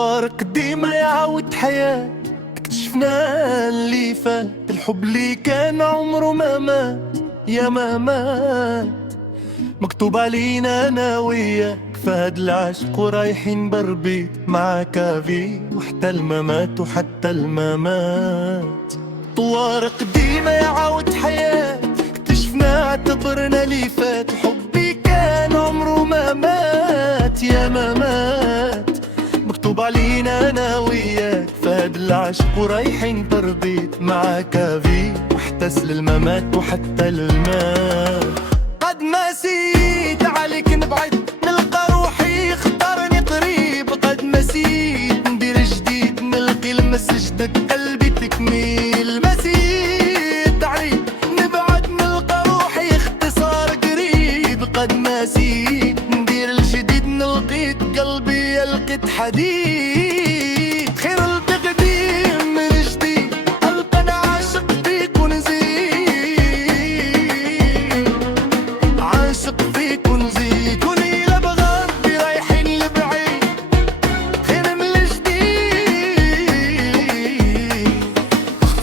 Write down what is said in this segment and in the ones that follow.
طوار قديمة يعاود حياة، اكتشفنا اللي فات، الحب اللي كان عمره ما مات يا ما مات. مكتوب علينا انا وياك فهاد العشق ورايحين بربيت مع كافي، وحتى الممات وحتى الممات. طوار قديمة يعاود حياة، اكتشفنا اعتبرنا اللي فات، حبي كان عمره ما مات يا ما مات. مكتوب علينا انا وياك فهاد العشق ورايحين بربيت مع كافي، واحتسل الممات وحتى المات. قد ما سيت عليك نبعد نلقى روحي اختارني قريب، قد ما سيت ندير جديد نلقي لمس جدد قلبي تكميل. ما سيت عليك نبعد نلقى روحي اختصار قريب، قد ما سيت ندير الجديد نلقيت قلبي لقيت حديد. خير التقديم من جديد ألقى أنا عاشق فيك ونزيد، عاشق فيك ونزيد، وليلة بغربي رايحين لبعيد. خير من الجديد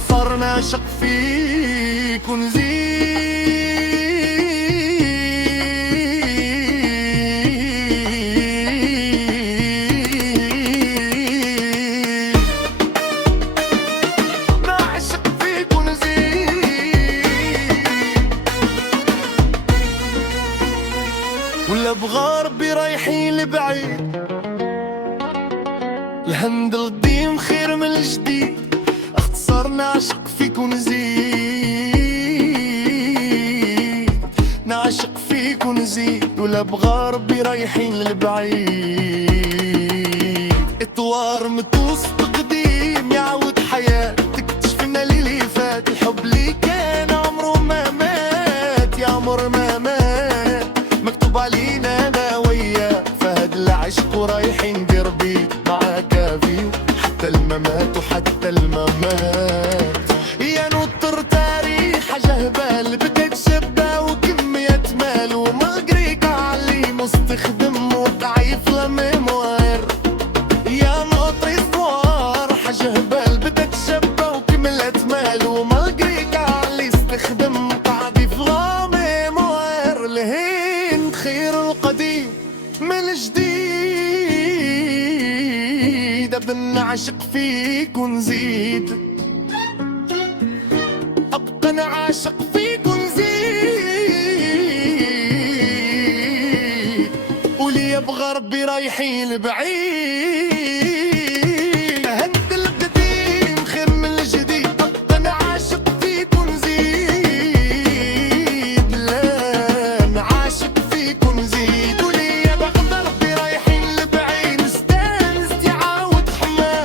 صار نعشق فيك ونزيد. ولا بغربي رايحين لبعيد، الهند القديم خير من الجديد، اختصار نعشق فيك ونزيد، نعشق فيك ونزيد. ولا بغربي رايحين لبعيد، اطوار متوسط قديم يعود حياة، تكتشفنا اللي فات، الحب اللي كان عمره ما مات يا عمر ما مات. مكتوب علينا انا وياك فهاد العشق ورايحين قربي مع كافي، حتى الممات وحتى الممات. يا نطر تاريخ حجهبال بدأت شبه وكمية مال، ومالقريك علي مستخدم وضعيف لميموار. يا نطر اسوار حجهبال بدأت شبه وكمية مال، ومالقريك علي استخدم ضعيف لميموار. لهين خير القديم من الجديد، بنعشق فيك ونزيد، ابقى نعشق فيك ونزيد. وليا بغربي رايحين بعيد، هند القديم خير من الجديد، ابقى نعشق فيك ونزيد. لا نعشق فيك ونزيد، وليا بغربي رايحين لبعيد، نستانس يعاود حمات.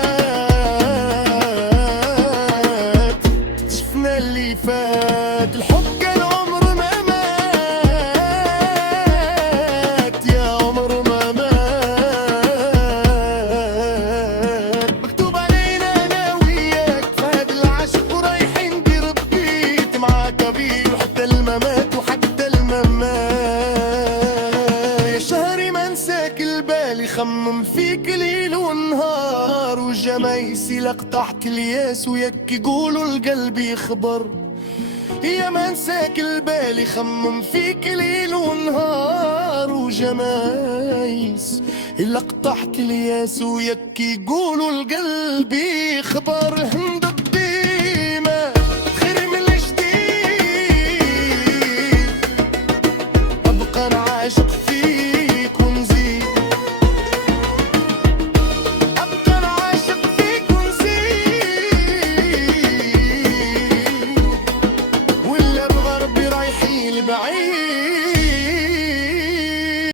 شفنا اللي فات، الحب كان عمر ما مات يا عمر ما مات. مكتوب علينا انا وياك فهاد العشق ورايحين بربيت مع كبير، وحتى الممات وحتى الممات. يا شهري ما انساك البال يخمم فيك ليل ونهار، وجمايسي لقطعت الياس وياك يقولوا القلب يخبر. يا ما انساك البال يخمم فيك ليل ونهار، وجمايس لقطعت الياس وياك يقولوا القلب يخبر.